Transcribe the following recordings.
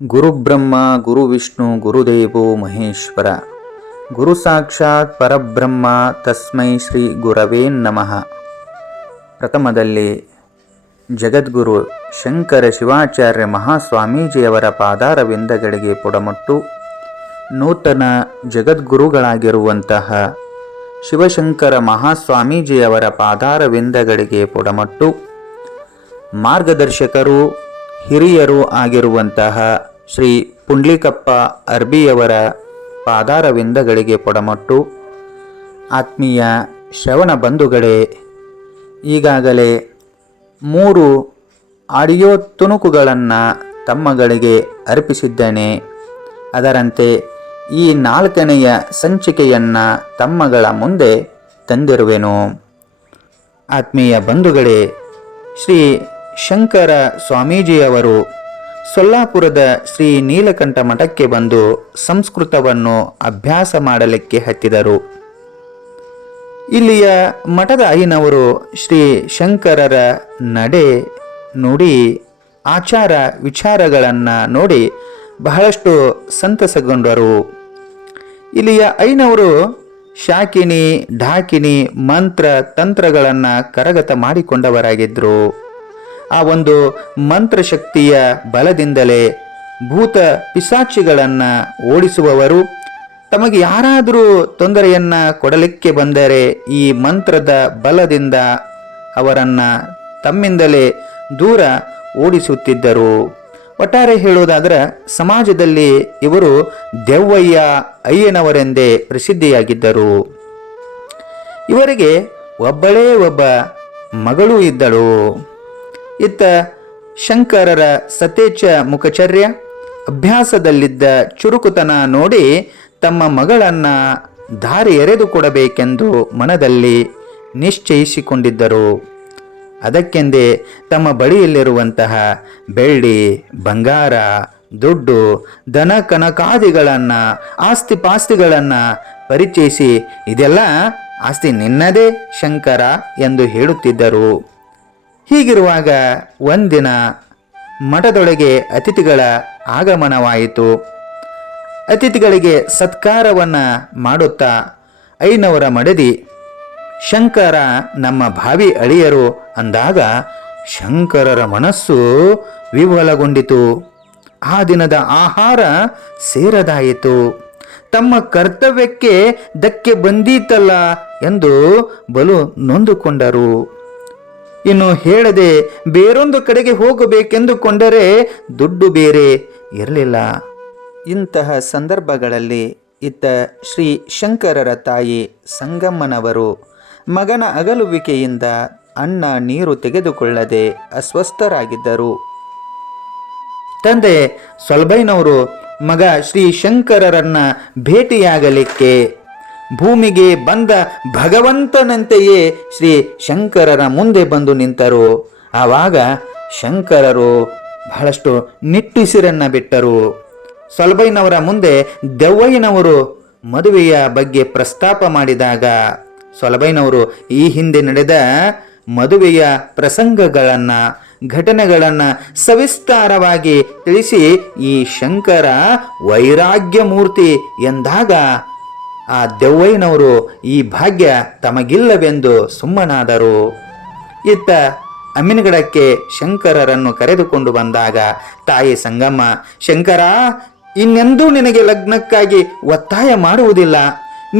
ಗುರುಬ್ರಹ್ಮ ಗುರುವಿಷ್ಣು ಗುರುದೇವೋ ಮಹೇಶ್ವರ. ಗುರು ಸಾಕ್ಷಾತ್ ಪರಬ್ರಹ್ಮ ತಸ್ಮೈ ಶ್ರೀ ಗುರವೇ ನಮಃ. ಪ್ರಥಮದಲ್ಲಿ ಜಗದ್ಗುರು ಶಂಕರ ಶಿವಾಚಾರ್ಯ ಮಹಾಸ್ವಾಮೀಜಿಯವರ ಪಾದಾರವಿಂದಗಳಿಗೆ ಪುಡಮಟ್ಟು, ನೂತನ ಜಗದ್ಗುರುಗಳಾಗಿರುವಂತಹ ಶಿವಶಂಕರ ಮಹಾಸ್ವಾಮೀಜಿಯವರ ಪಾದಾರವಿಂದಗಳಿಗೆ ಪುಡಮಟ್ಟು, ಮಾರ್ಗದರ್ಶಕರು ಹಿರಿಯರು ಆಗಿರುವಂತಹ ಶ್ರೀ ಪುಂಡ್ಲಿಕಪ್ಪ ಅರ್ಬಿಯವರ ಪಾದಾರವಿಂದಗಳಿಗೆ ಪೊಡಮಟ್ಟು, ಆತ್ಮೀಯ ಶ್ರವಣ ಬಂಧುಗಳೇ, ಈಗಾಗಲೇ 3 ಆಡಿಯೋ ತುಣುಕುಗಳನ್ನು ತಮ್ಮಗಳಿಗೆ ಅರ್ಪಿಸಿದ್ದೇನೆ. ಅದರಂತೆ ಈ 4ನೆಯ ಸಂಚಿಕೆಯನ್ನು ತಮ್ಮಗಳ ಮುಂದೆ ತಂದಿರುವೆನು. ಆತ್ಮೀಯ ಬಂಧುಗಳೇ, ಶ್ರೀ ಶಂಕರ ಸ್ವಾಮೀಜಿಯವರು ಸೊಲ್ಲಾಪುರದ ಶ್ರೀ ನೀಲಕಂಠ ಮಠಕ್ಕೆ ಬಂದು ಸಂಸ್ಕೃತವನ್ನು ಅಭ್ಯಾಸ ಮಾಡಲಿಕ್ಕೆ ಹತ್ತಿದರು. ಇಲ್ಲಿಯ ಮಠದ ಐನವರು ಶ್ರೀ ಶಂಕರರ ನಡೆ ನುಡಿ ಆಚಾರ ವಿಚಾರಗಳನ್ನು ನೋಡಿ ಬಹಳಷ್ಟು ಸಂತಸಗೊಂಡರು. ಇಲ್ಲಿಯ ಐನವರು ಶಾಕಿನಿ ಢಾಕಿನಿ ಮಂತ್ರ ತಂತ್ರಗಳನ್ನು ಕರಗತ ಮಾಡಿಕೊಂಡವರಾಗಿದ್ದರು. ಆ ಒಂದು ಮಂತ್ರಶಕ್ತಿಯ ಬಲದಿಂದಲೇ ಭೂತ ಪಿಶಾಚಿಗಳನ್ನು ಓಡಿಸುವವರು. ತಮಗೆ ಯಾರಾದರೂ ತೊಂದರೆಯನ್ನು ಕೊಡಲಿಕ್ಕೆ ಬಂದರೆ ಈ ಮಂತ್ರದ ಬಲದಿಂದ ಅವರನ್ನು ತಮ್ಮಿಂದಲೇ ದೂರ ಓಡಿಸುತ್ತಿದ್ದರು. ಒಟ್ಟಾರೆ ಹೇಳುವುದಾದರೆ ಸಮಾಜದಲ್ಲಿ ಇವರು ದೆವ್ವಯ್ಯ ಅಯ್ಯನವರೆಂದೇ ಪ್ರಸಿದ್ಧಿಯಾಗಿದ್ದರು. ಇವರಿಗೆ ಒಬ್ಬಳೇ ಒಬ್ಬ ಮಗಳೂ ಇದ್ದಳು. ಇತ್ತ ಶಂಕರರ ಸತೇಚ್ಛ ಮುಖಚರ್ಯ ಅಭ್ಯಾಸದಲ್ಲಿದ್ದ ಚುರುಕುತನ ನೋಡಿ ತಮ್ಮ ಮಗಳನ್ನು ದಾರಿ ಎರೆದು ಕೊಡಬೇಕೆಂದು ಮನದಲ್ಲಿ ನಿಶ್ಚಯಿಸಿಕೊಂಡಿದ್ದರು. ಅದಕ್ಕೆಂದೇ ತಮ್ಮ ಬಳಿಯಲ್ಲಿರುವಂತಹ ಬೆಳ್ಳಿ ಬಂಗಾರ ದುಡ್ಡು ದನ ಕನಕಾದಿಗಳನ್ನು ಆಸ್ತಿ ಪಾಸ್ತಿಗಳನ್ನು ಪರಿಚಯಿಸಿ, ಇದೆಲ್ಲ ಆಸ್ತಿ ನಿನ್ನದೇ ಶಂಕರ ಎಂದು ಹೇಳುತ್ತಿದ್ದರು. ಹೀಗಿರುವಾಗ ಒಂದಿನ ಮಠದೊಳಗೆ ಅತಿಥಿಗಳ ಆಗಮನವಾಯಿತು. ಅತಿಥಿಗಳಿಗೆ ಸತ್ಕಾರವನ್ನು ಮಾಡುತ್ತಾ ಐನವರ ಮಡದಿ, ಶಂಕರ ನಮ್ಮ ಭಾವಿ ಅಳಿಯರು ಅಂದಾಗ ಶಂಕರರ ಮನಸ್ಸು ವಿಹ್ವಲಗೊಂಡಿತು. ಆ ದಿನದ ಆಹಾರ ಸೇರದಾಯಿತು. ತಮ್ಮ ಕರ್ತವ್ಯಕ್ಕೆ ಧಕ್ಕೆ ಬಂದೀತಲ್ಲ ಎಂದು ಬಲು ನೊಂದುಕೊಂಡರು. ಇನ್ನು ಹೇಳದೆ ಬೇರೊಂದು ಕಡೆಗೆ ಹೋಗಬೇಕೆಂದುಕೊಂಡರೆ ದುಡ್ಡು ಬೇರೆ ಇರಲಿಲ್ಲ. ಇಂತಹ ಸಂದರ್ಭಗಳಲ್ಲಿ ಇತ್ತ ಶ್ರೀ ಶಂಕರರ ತಾಯಿ ಸಂಗಮ್ಮನವರು ಮಗನ ಅಗಲುವಿಕೆಯಿಂದ ಅನ್ನ ನೀರು ತೆಗೆದುಕೊಳ್ಳದೆ ಅಸ್ವಸ್ಥರಾಗಿದ್ದರು. ತಂದೆ ಸೊಲ್ಬೈನವರು ಮಗ ಶ್ರೀ ಶಂಕರರನ್ನ ಭೇಟಿಯಾಗಲಿಕ್ಕೆ ಭೂಮಿಗೆ ಬಂದ ಭಗವಂತನಂತೆಯೇ ಶ್ರೀ ಶಂಕರರ ಮುಂದೆ ಬಂದು ನಿಂತರು. ಆವಾಗ ಶಂಕರರು ಬಹಳಷ್ಟು ನಿಟ್ಟುಸಿರನ್ನು ಬಿಟ್ಟರು. ಸೊಲ್ಬೈನವರ ಮುಂದೆ ದೆವ್ವಯ್ಯನವರು ಮದುವೆಯ ಬಗ್ಗೆ ಪ್ರಸ್ತಾಪ ಮಾಡಿದಾಗ ಸೊಲ್ಬೈನವರು ಈ ಹಿಂದೆ ನಡೆದ ಮದುವೆಯ ಪ್ರಸಂಗಗಳನ್ನು ಘಟನೆಗಳನ್ನು ಸವಿಸ್ತಾರವಾಗಿ ತಿಳಿಸಿ ಈ ಶಂಕರ ವೈರಾಗ್ಯ ಮೂರ್ತಿ ಎಂದಾಗ ಆ ದೆವ್ವಯ್ಯನವರು ಈ ಭಾಗ್ಯ ತಮಗಿಲ್ಲವೆಂದು ಸುಮ್ಮನಾದರು. ಇತ್ತ ಅಮ್ಮಿನಗಡಕ್ಕೆ ಶಂಕರರನ್ನು ಕರೆದುಕೊಂಡು ಬಂದಾಗ ತಾಯಿ ಸಂಗಮ್ಮ, ಶಂಕರ ಇನ್ನೆಂದೂ ನಿನಗೆ ಲಗ್ನಕ್ಕಾಗಿ ಒತ್ತಾಯ ಮಾಡುವುದಿಲ್ಲ.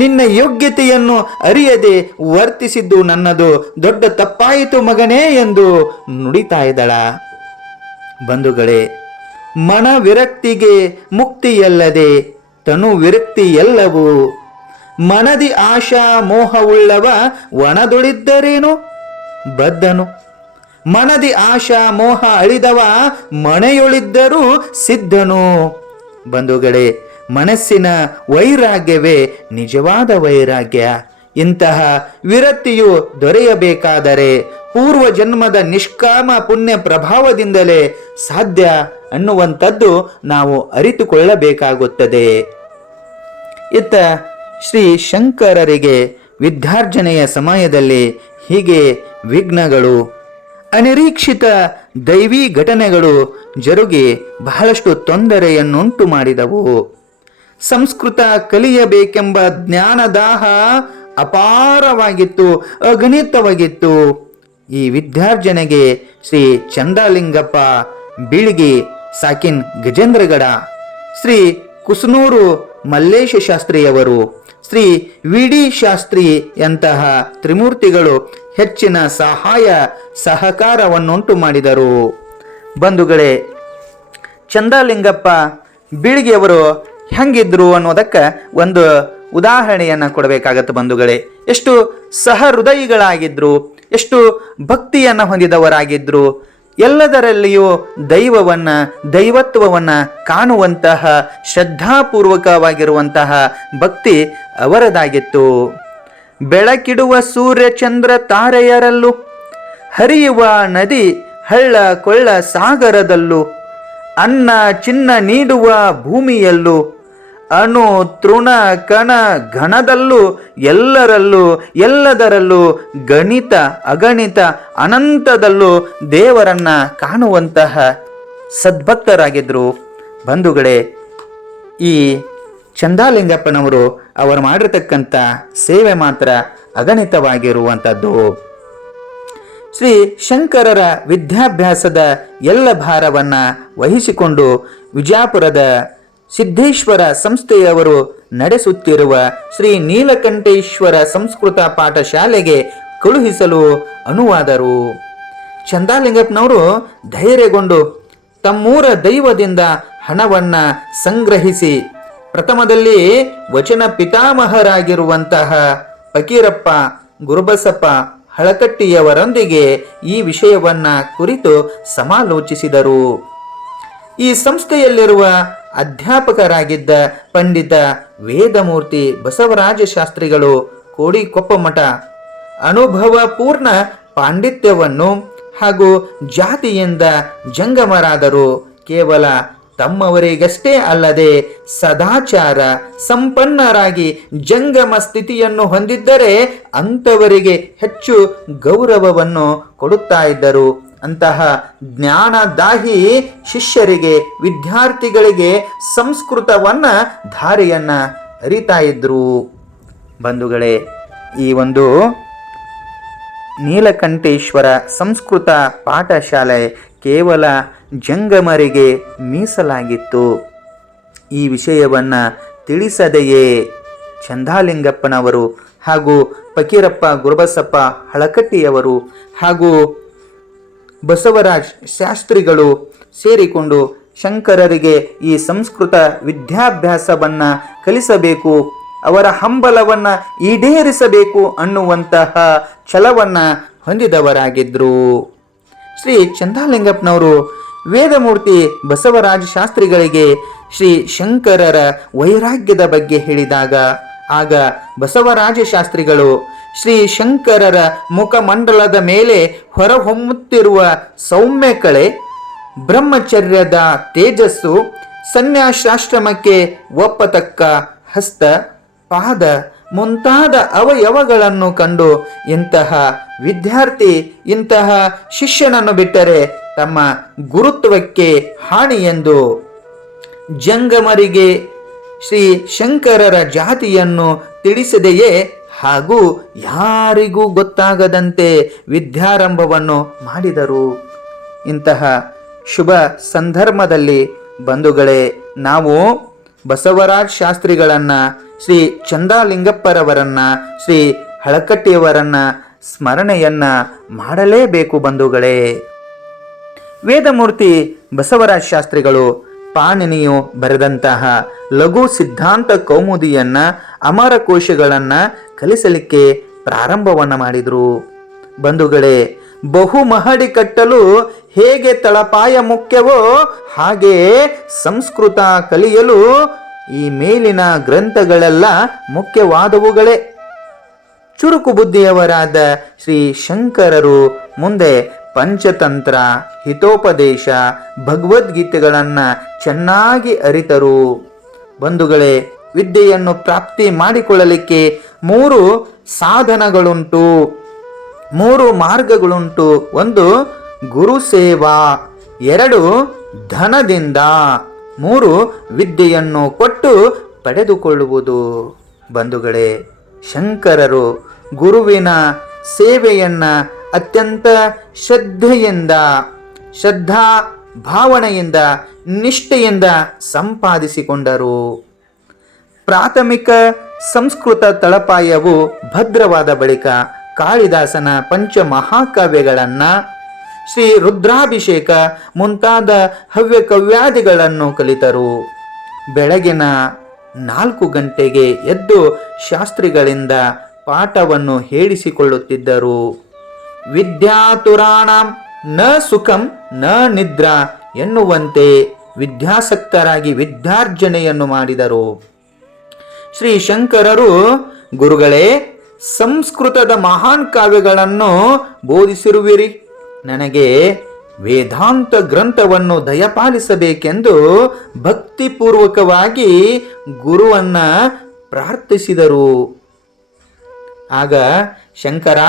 ನಿನ್ನ ಯೋಗ್ಯತೆಯನ್ನು ಅರಿಯದೆ ವರ್ತಿಸಿದ್ದು ನನ್ನದು ದೊಡ್ಡ ತಪ್ಪಾಯಿತು ಮಗನೇ ಎಂದು ನುಡಿತಾ ಇದ್ದಳ. ಬಂಧುಗಳೇ, ಮನ ವಿರಕ್ತಿಗೆ ಮುಕ್ತಿಯಲ್ಲದೆ ತನು ವಿರಕ್ತಿ ಎಲ್ಲವೂ. ಮನದಿ ಆಶಾ ಮೋಹವುಳ್ಳವ ಒಣದೊಳಿದ್ದರೇನು ಬದ್ದನು. ಮನದಿ ಆಶಾ ಮೋಹ ಅಳಿದವ ಮನೆಯೊಳಿದ್ದರೂ ಸಿದ್ಧನು. ಬಂಧುಗಳೇ, ಮನಸ್ಸಿನ ವೈರಾಗ್ಯವೇ ನಿಜವಾದ ವೈರಾಗ್ಯ. ಇಂತಹ ವಿರಕ್ತಿಯು ದೊರೆಯಬೇಕಾದರೆ ಪೂರ್ವ ಜನ್ಮದ ನಿಷ್ಕಾಮ ಪುಣ್ಯ ಪ್ರಭಾವದಿಂದಲೇ ಸಾಧ್ಯ ಅನ್ನುವಂಥದ್ದು ನಾವು ಅರಿತುಕೊಳ್ಳಬೇಕಾಗುತ್ತದೆ. ಇತ್ತ ಶ್ರೀ ಶಂಕರರಿಗೆ ವಿದ್ಯಾರ್ಜನೆಯ ಸಮಯದಲ್ಲಿ ಹೀಗೆ ವಿಘ್ನಗಳು, ಅನಿರೀಕ್ಷಿತ ದೈವಿ ಘಟನೆಗಳು ಜರುಗಿ ಬಹಳಷ್ಟು ತೊಂದರೆಯನ್ನುಂಟು ಮಾಡಿದವು. ಸಂಸ್ಕೃತ ಕಲಿಯಬೇಕೆಂಬ ಜ್ಞಾನದಾಹ ಅಪಾರವಾಗಿತ್ತು, ಅಗಣಿತವಾಗಿತ್ತು. ಈ ವಿದ್ಯಾರ್ಜನೆಗೆ ಶ್ರೀ ಚಂದ್ರಲಿಂಗಪ್ಪ ಬೀಳ್ಗಿ, ಸಾಕಿನ್ ಗಜೇಂದ್ರಗಡ, ಶ್ರೀ ಕುಸನೂರು ಮಲ್ಲೇಶ ಶಾಸ್ತ್ರಿಯವರು, ಶ್ರೀ ವಿ ಡಿ ಶಾಸ್ತ್ರಿಯಂತಹ ತ್ರಿಮೂರ್ತಿಗಳು ಹೆಚ್ಚಿನ ಸಹಾಯ ಸಹಕಾರವನ್ನುಂಟು ಮಾಡಿದರು. ಬಂಧುಗಳೇ, ಚಂದ್ರಲಿಂಗಪ್ಪ ಬೀಳ್ಗಿಯವರು ಹೆಂಗಿದ್ರು ಅನ್ನೋದಕ್ಕೆ ಒಂದು ಉದಾಹರಣೆಯನ್ನು ಕೊಡಬೇಕಾಗತ್ತೆ ಬಂಧುಗಳೇ. ಎಷ್ಟು ಸಹೃದಯಿಗಳಾಗಿದ್ರು, ಎಷ್ಟು ಭಕ್ತಿಯನ್ನು ಹೊಂದಿದವರಾಗಿದ್ರು, ಎಲ್ಲದರಲ್ಲಿಯೂ ದೈವತ್ವವನ್ನು ಕಾಣುವಂತಹ ಶ್ರದ್ಧಾಪೂರ್ವಕವಾಗಿರುವಂತಹ ಭಕ್ತಿ ಅವರದಾಗಿತ್ತು. ಬೆಳಕಿಡುವ ಸೂರ್ಯ ಚಂದ್ರ ತಾರೆಯರಲ್ಲೂ, ಹರಿಯುವ ನದಿ ಹಳ್ಳ ಕೊಳ್ಳ ಸಾಗರದಲ್ಲೂ, ಅನ್ನ ಚಿನ್ನ ನೀಡುವ ಭೂಮಿಯಲ್ಲೂ, ಅಣು ತೃಣ ಕಣ ಘನದಲ್ಲೂ, ಎಲ್ಲರಲ್ಲೂ ಎಲ್ಲದರಲ್ಲೂ, ಗಣಿತ ಅಗಣಿತ ಅನಂತದಲ್ಲೂ ದೇವರನ್ನ ಕಾಣುವಂತಹ ಸದ್ಭಕ್ತರಾಗಿದ್ದರು. ಬಂಧುಗಳೇ, ಈ ಚಂದ್ರಲಿಂಗಪ್ಪನವರು ಅವರು ಮಾಡಿರ್ತಕ್ಕಂಥ ಸೇವೆ ಮಾತ್ರ ಅಗಣಿತವಾಗಿರುವಂಥದ್ದು. ಶ್ರೀ ಶಂಕರರ ವಿದ್ಯಾಭ್ಯಾಸದ ಎಲ್ಲ ಭಾರವನ್ನ ವಹಿಸಿಕೊಂಡು ವಿಜಯಪುರದ ಸಿದ್ದೇಶ್ವರ ಸಂಸ್ಥೆಯವರು ನಡೆಸುತ್ತಿರುವ ಶ್ರೀ ನೀಲಕಂಠೇಶ್ವರ ಸಂಸ್ಕೃತ ಪಾಠಶಾಲೆಗೆ ಕಳುಹಿಸಲು ಅನುವಾದರು. ಚಂದ್ರಲಿಂಗಪ್ಪನವರು ಧೈರ್ಯಗೊಂಡು ತಮ್ಮೂರ ದೈವದಿಂದ ಹಣವನ್ನ ಸಂಗ್ರಹಿಸಿ ಪ್ರಥಮದಲ್ಲಿ ವಚನ ಪಿತಾಮಹರಾಗಿರುವಂತಹ ಫಕೀರಪ್ಪ ಗುರುಬಸಪ್ಪ ಹಳಕಟ್ಟಿಯವರೊಂದಿಗೆ ಈ ವಿಷಯವನ್ನ ಕುರಿತು ಸಮಾಲೋಚಿಸಿದರು. ಈ ಸಂಸ್ಥೆಯಲ್ಲಿರುವ ಅಧ್ಯಾಪಕರಾಗಿದ್ದ ಪಂಡಿತ ವೇದಮೂರ್ತಿ ಬಸವರಾಜ ಶಾಸ್ತ್ರಿಗಳು ಕೋಡಿಕೊಪ್ಪಮಠ ಅನುಭವಪೂರ್ಣ ಪಾಂಡಿತ್ಯವನ್ನು ಹಾಗೂ ಜಾತಿಯಿಂದ ಜಂಗಮರಾದರು. ಕೇವಲ ತಮ್ಮವರಿಗಷ್ಟೇ ಅಲ್ಲದೆ ಸದಾಚಾರ ಸಂಪನ್ನರಾಗಿ ಜಂಗಮ ಸ್ಥಿತಿಯನ್ನು ಹೊಂದಿದ್ದರೆ ಅಂಥವರಿಗೆ ಹೆಚ್ಚು ಗೌರವವನ್ನು ಕೊಡುತ್ತಾ ಇದ್ದರು. ಅಂತಹ ಜ್ಞಾನದಾಹಿ ಶಿಷ್ಯರಿಗೆ, ವಿದ್ಯಾರ್ಥಿಗಳಿಗೆ ಸಂಸ್ಕೃತವನ್ನ ಧಾರೆಯನ್ನ ಅರಿತಾ ಇದ್ರು. ಬಂಧುಗಳೇ, ಈ ಒಂದು ನೀಲಕಂಠೇಶ್ವರ ಸಂಸ್ಕೃತ ಪಾಠಶಾಲೆ ಕೇವಲ ಜಂಗಮರಿಗೆ ಮೀಸಲಾಗಿತ್ತು. ಈ ವಿಷಯವನ್ನ ತಿಳಿಸದೆಯೇ ಚಂದ್ರಲಿಂಗಪ್ಪನವರು ಹಾಗೂ ಫಕೀರಪ್ಪ ಗುರುಬಸಪ್ಪ ಹಳಕಟ್ಟಿಯವರು ಹಾಗೂ ಬಸವರಾಜ್ ಶಾಸ್ತ್ರಿಗಳು ಸೇರಿಕೊಂಡು ಶಂಕರರಿಗೆ ಈ ಸಂಸ್ಕೃತ ವಿದ್ಯಾಭ್ಯಾಸವನ್ನ ಕಲಿಸಬೇಕು, ಅವರ ಹಂಬಲವನ್ನ ಈಡೇರಿಸಬೇಕು ಅನ್ನುವಂತಹ ಛಲವನ್ನ ಹೊಂದಿದವರಾಗಿದ್ರು. ಶ್ರೀ ಚಂದ್ರಲಿಂಗಪ್ಪನವರು ವೇದಮೂರ್ತಿ ಬಸವರಾಜ ಶಾಸ್ತ್ರಿಗಳಿಗೆ ಶ್ರೀ ಶಂಕರರ ವೈರಾಗ್ಯದ ಬಗ್ಗೆ ಹೇಳಿದಾಗ ಆಗ ಬಸವರಾಜ ಶಾಸ್ತ್ರಿಗಳು ಶ್ರೀ ಶಂಕರರ ಮುಖಮಂಡಲದ ಮೇಲೆ ಹೊರಹೊಮ್ಮುತ್ತಿರುವ ಸೌಮ್ಯ ಕಳೆ, ಬ್ರಹ್ಮಚರ್ಯದ ತೇಜಸ್ಸು, ಸನ್ಯಾಸಾಶ್ರಮಕ್ಕೆ ಒಪ್ಪತಕ್ಕ ಹಸ್ತ ಪಾದ ಮುಂತಾದ ಅವಯವಗಳನ್ನು ಕಂಡು ಇಂತಹ ವಿದ್ಯಾರ್ಥಿ ಇಂತಹ ಶಿಷ್ಯನನ್ನು ಬಿಟ್ಟರೆ ತಮ್ಮ ಗುರುತ್ವಕ್ಕೆ ಹಾನಿ ಎಂದು ಜಂಗಮರಿಗೆ ಶ್ರೀ ಶಂಕರರ ಜಾತಿಯನ್ನು ತಿಳಿಸದೆಯೇ ಹಾಗೂ ಯಾರಿಗೂ ಗೊತ್ತಾಗದಂತೆ ವಿದ್ಯಾರಂಭವನ್ನು ಮಾಡಿದರು. ಇಂತಹ ಶುಭ ಸಂದರ್ಭದಲ್ಲಿ ಬಂಧುಗಳೇ, ನಾವು ಬಸವರಾಜ್ ಶಾಸ್ತ್ರಿಗಳನ್ನ, ಶ್ರೀ ಚಂದ್ರಲಿಂಗಪ್ಪರವರನ್ನ, ಶ್ರೀ ಹಳಕಟ್ಟಿಯವರನ್ನ ಸ್ಮರಣೆಯನ್ನ ಮಾಡಲೇಬೇಕು ಬಂಧುಗಳೇ. ವೇದಮೂರ್ತಿ ಬಸವರಾಜ ಶಾಸ್ತ್ರಿಗಳು ಪಾಣಿನಿಯು ಬರೆದಂತಹ ಲಘು ಸಿದ್ಧಾಂತ ಕೌಮುದಿಯನ್ನ, ಅಮರಕೋಶಗಳನ್ನ ಕಲಿಸಲಿಕ್ಕೆ ಪ್ರಾರಂಭವನ್ನ ಮಾಡಿದ್ರು. ಬಂಧುಗಳೇ, ಬಹುಮಹಡಿ ಕಟ್ಟಲು ಹೇಗೆ ತಳಪಾಯ ಮುಖ್ಯವೋ ಹಾಗೆಯೇ ಸಂಸ್ಕೃತ ಕಲಿಯಲು ಈ ಮೇಲಿನ ಗ್ರಂಥಗಳೆಲ್ಲ ಮುಖ್ಯವಾದವುಗಳೇ. ಚುರುಕು ಬುದ್ಧಿಯವರಾದ ಶ್ರೀ ಶಂಕರರು ಮುಂದೆ ಪಂಚತಂತ್ರ, ಹಿತೋಪದೇಶ, ಭಗವದ್ಗೀತೆಗಳನ್ನು ಚೆನ್ನಾಗಿ ಅರಿತರು. ಬಂಧುಗಳೇ, ವಿದ್ಯೆಯನ್ನು ಪ್ರಾಪ್ತಿ ಮಾಡಿಕೊಳ್ಳಲಿಕ್ಕೆ 3 ಸಾಧನಗಳುಂಟು, 3 ಮಾರ್ಗಗಳುಂಟು. 1 ಗುರು ಸೇವಾ, 2 ಧನದಿಂದ, 3 ವಿದ್ಯೆಯನ್ನು ಕೊಟ್ಟು ಪಡೆದುಕೊಳ್ಳುವುದು. ಬಂಧುಗಳೇ, ಶಂಕರರು ಗುರುವಿನ ಸೇವೆಯನ್ನ ಅತ್ಯಂತ ಶ್ರದ್ಧಾ ಭಾವನೆಯಿಂದ, ನಿಷ್ಠೆಯಿಂದ ಸಂಪಾದಿಸಿಕೊಂಡರು. ಪ್ರಾಥಮಿಕ ಸಂಸ್ಕೃತ ತಳಪಾಯವು ಭದ್ರವಾದ ಬಳಿಕ ಕಾಳಿದಾಸನ ಪಂಚಮಹಾಕಾವ್ಯಗಳನ್ನು, ಶ್ರೀ ರುದ್ರಾಭಿಷೇಕ ಮುಂತಾದ ಹವ್ಯಕವ್ಯಾದಿಗಳನ್ನು ಕಲಿತರು. ಬೆಳಗಿನ 4 ಗಂಟೆಗೆ ಎದ್ದು ಶಾಸ್ತ್ರಿಗಳಿಂದ ಪಾಠವನ್ನು ಹೇಳಿಸಿಕೊಳ್ಳುತ್ತಿದ್ದರು. ವಿದ್ಯಾತುರಾಣಂ ನ ಸುಖಂ ನ ನಿದ್ರಾ ಎನ್ನುವಂತೆ ವಿದ್ಯಾಸಕ್ತರಾಗಿ ವಿದ್ಯಾರ್ಜನೆಯನ್ನು ಮಾಡಿದರು. ಶ್ರೀ ಶಂಕರರು, ಗುರುಗಳೇ, ಸಂಸ್ಕೃತದ ಮಹಾನ್ ಕಾವ್ಯಗಳನ್ನು ಬೋಧಿಸಿರುವಿರಿ. ನನಗೆ ವೇದಾಂತ ಗ್ರಂಥವನ್ನು ದಯಪಾಲಿಸಬೇಕೆಂದು ಭಕ್ತಿಪೂರ್ವಕವಾಗಿ ಗುರುವನ್ನ ಪ್ರಾರ್ಥಿಸಿದರು. ಆಗ ಶಂಕರ,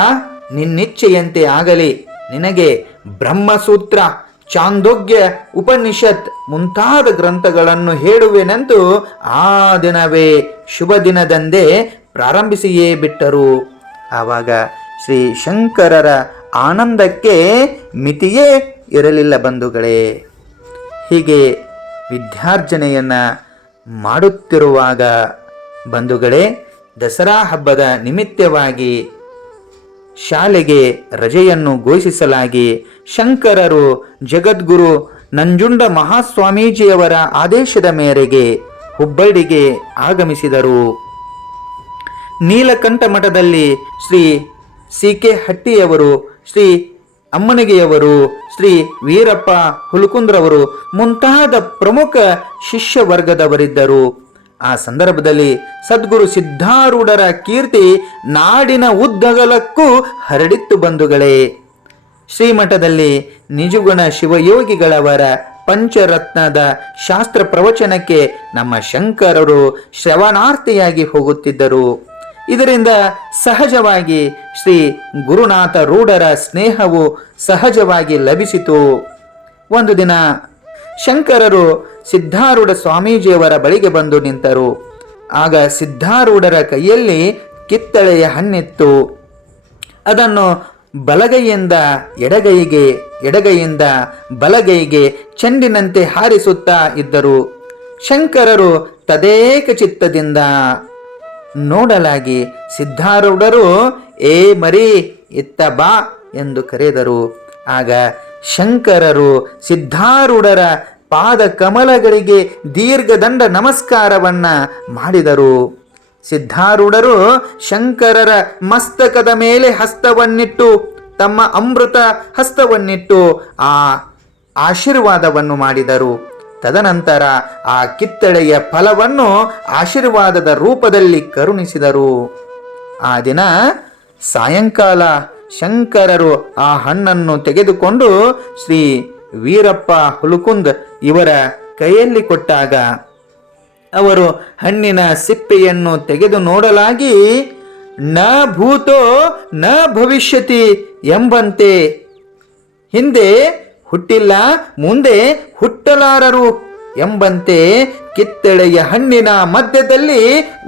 ನಿನ್ನಿಚ್ಛೆಯಂತೆ ಆಗಲಿ, ನಿನಗೆ ಬ್ರಹ್ಮಸೂತ್ರ, ಚಾಂದೋಗ್ಯ, ಉಪನಿಷತ್ ಮುಂತಾದ ಗ್ರಂಥಗಳನ್ನು ಹೇಳುವೆನೆಂದು ಆ ದಿನವೇ ಶುಭ ದಿನದಂದೇ ಪ್ರಾರಂಭಿಸಿಯೇ ಬಿಟ್ಟರು. ಆವಾಗ ಶ್ರೀ ಶಂಕರರ ಆನಂದಕ್ಕೆ ಮಿತಿಯೇ ಇರಲಿಲ್ಲ. ಬಂಧುಗಳೇ, ಹೀಗೆ ವಿದ್ಯಾರ್ಜನೆಯನ್ನು ಮಾಡುತ್ತಿರುವಾಗ ಬಂಧುಗಳೇ, ದಸರಾ ಹಬ್ಬದ ನಿಮಿತ್ತವಾಗಿ ಶಾಲೆಗೆ ರಜೆಯನ್ನು ಘೋಷಿಸಲಾಗಿ ಶಂಕರರು ಜಗದ್ಗುರು ನಂಜುಂಡ ಮಹಾಸ್ವಾಮೀಜಿಯವರ ಆದೇಶದ ಮೇರೆಗೆ ಹುಬ್ಬಳ್ಳಿಗೆ ಆಗಮಿಸಿದರು. ನೀಲಕಂಠ ಮಠದಲ್ಲಿ ಶ್ರೀ ಸಿ.ಕೆ. ಹಟ್ಟಿಯವರು, ಶ್ರೀ ಅಮ್ಮನಿಗೆಯವರು, ಶ್ರೀ ವೀರಪ್ಪ ಹುಲಕುಂದ್ರವರು ಮುಂತಾದ ಪ್ರಮುಖ ಶಿಷ್ಯ ವರ್ಗದವರಿದ್ದರು. ಆ ಸಂದರ್ಭದಲ್ಲಿ ಸದ್ಗುರು ಸಿದ್ಧಾರೂಢರ ಕೀರ್ತಿ ನಾಡಿನ ಉದ್ದಗಲಕ್ಕೂ ಹರಡಿತ್ತು. ಬಂಧುಗಳೇ, ಶ್ರೀಮಠದಲ್ಲಿ ನಿಜಗುಣ ಶಿವಯೋಗಿಗಳವರ ಪಂಚರತ್ನದ ಶಾಸ್ತ್ರ ಪ್ರವಚನಕ್ಕೆ ನಮ್ಮ ಶಂಕರರು ಶ್ರವಣಾರ್ಥಿಯಾಗಿ ಹೋಗುತ್ತಿದ್ದರು. ಇದರಿಂದ ಸಹಜವಾಗಿ ಶ್ರೀ ಗುರುನಾಥ ರೂಢರ ಸ್ನೇಹವು ಸಹಜವಾಗಿ ಲಭಿಸಿತು. ಒಂದು ದಿನ ಶಂಕರರು ಸಿದ್ಧಾರೂಢ ಸ್ವಾಮೀಜಿಯವರ ಬಳಿಗೆ ಬಂದು ನಿಂತರು. ಆಗ ಸಿದ್ಧಾರೂಢರ ಕೈಯಲ್ಲಿ ಕಿತ್ತಳೆಯ ಹಣ್ಣಿತ್ತು. ಅದನ್ನು ಬಲಗೈಯಿಂದ ಎಡಗೈಗೆ, ಎಡಗೈಯಿಂದ ಬಲಗೈಗೆ ಚೆಂಡಿನಂತೆ ಹಾರಿಸುತ್ತಾ ಇದ್ದರು. ಶಂಕರರು ತದೇಕ ಚಿತ್ತದಿಂದ ನೋಡಲಾಗಿ ಸಿದ್ಧಾರೂಢರು ಏ ಮರಿ ಇತ್ತ ಬಾ ಎಂದು ಕರೆದರು. ಆಗ ಶಂಕರರು ಸಿದ್ಧಾರೂಢರ ಪಾದ ಕಮಲಗಳಿಗೆ ದೀರ್ಘದಂಡ ನಮಸ್ಕಾರವನ್ನ ಮಾಡಿದರು. ಸಿದ್ಧಾರೂಢರು ಶಂಕರರ ಮಸ್ತಕದ ಮೇಲೆ ಹಸ್ತವನ್ನಿಟ್ಟು, ತಮ್ಮ ಅಮೃತ ಹಸ್ತವನ್ನಿಟ್ಟು ಆ ಆಶೀರ್ವಾದವನ್ನು ಮಾಡಿದರು. ತದನಂತರ ಆ ಕಿತ್ತಳೆಯ ಫಲವನ್ನು ಆಶೀರ್ವಾದದ ರೂಪದಲ್ಲಿ ಕರುಣಿಸಿದರು. ಆ ದಿನ ಸಾಯಂಕಾಲ ಶಂಕರರು ಆ ಹಣ್ಣನ್ನು ತೆಗೆದುಕೊಂಡು ಶ್ರೀ ವೀರಪ್ಪ ಹುಲಕುಂದ್ ಇವರ ಕೈಯಲ್ಲಿ ಕೊಟ್ಟಾಗ ಅವರು ಹಣ್ಣಿನ ಸಿಪ್ಪೆಯನ್ನು ತೆಗೆದು ನೋಡಲಾಗಿ ನ ಭೂತೋ ನ ಭವಿಷ್ಯತಿ ಎಂಬಂತೆ, ಹಿಂದೆ ಹುಟ್ಟಿಲ್ಲ, ಮುಂದೆ ಹುಟ್ಟಲಾರರು ಎಂಬಂತೆ ಕಿತ್ತಳೆಯ ಹಣ್ಣಿನ ಮಧ್ಯದಲ್ಲಿ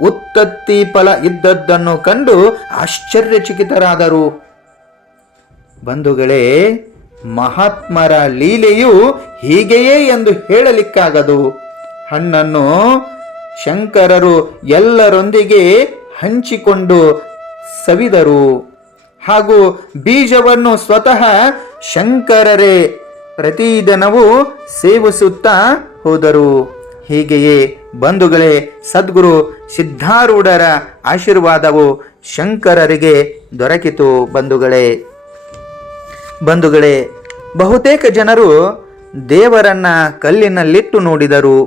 ಉತ್ತತ್ತಿ ಫಲ ಇದ್ದದ್ದನ್ನು ಕಂಡು ಆಶ್ಚರ್ಯಚಕಿತರಾದರು. ಬಂಧುಗಳೇ, ಮಹಾತ್ಮರ ಲೀಲೆಯು ಹೀಗೆಯೇ ಎಂದು ಹೇಳಲಿಕ್ಕಾಗದು. ಹಣ್ಣನ್ನು ಶಂಕರರು ಎಲ್ಲರೊಂದಿಗೆ ಹಂಚಿಕೊಂಡು ಸವಿದರು. ಹಾಗೂ ಬೀಜವನ್ನು ಸ್ವತಃ ಶಂಕರರೇ ಪ್ರತಿದಿನವೂ ಸೇವಿಸುತ್ತಾ ಹೋದರು. ಹೀಗೆಯೇ ಬಂಧುಗಳೇ, ಸದ್ಗುರು ಸಿದ್ಧಾರೂಢರ ಆಶೀರ್ವಾದವು ಶಂಕರರಿಗೆ ದೊರಕಿತು. ಬಂಧುಗಳೇ, ಬಹುತೇಕ ಜನರು ದೇವರನ್ನ ಕಲ್ಲಿನಲ್ಲಿಟ್ಟು ನೋಡಿದರು.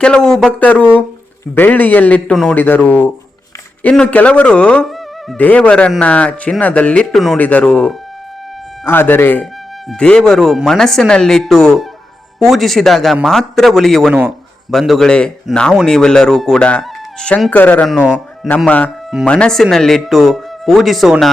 ಕೆಲವು ಭಕ್ತರು ಬೆಳ್ಳಿಯಲ್ಲಿಟ್ಟು ನೋಡಿದರು. ಇನ್ನು ಕೆಲವರು ದೇವರನ್ನ ಚಿನ್ನದಲ್ಲಿಟ್ಟು ನೋಡಿದರು. ಆದರೆ ದೇವರು ಮನಸ್ಸಿನಲ್ಲಿಟ್ಟು ಪೂಜಿಸಿದಾಗ ಮಾತ್ರ ಒಲಿಯುವನು. ಬಂಧುಗಳೇ, ನಾವು ನೀವೆಲ್ಲರೂ ಕೂಡ ಶಂಕರರನ್ನು ನಮ್ಮ ಮನಸ್ಸಿನಲ್ಲಿಟ್ಟು ಪೂಜಿಸೋಣ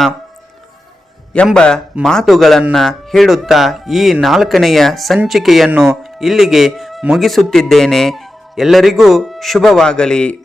ಎಂಬ ಮಾತುಗಳನ್ನು ಹೇಳುತ್ತಾ ಈ 4ನೆಯ ಸಂಚಿಕೆಯನ್ನು ಇಲ್ಲಿಗೆ ಮುಗಿಸುತ್ತಿದ್ದೇನೆ. ಎಲ್ಲರಿಗೂ ಶುಭವಾಗಲಿ.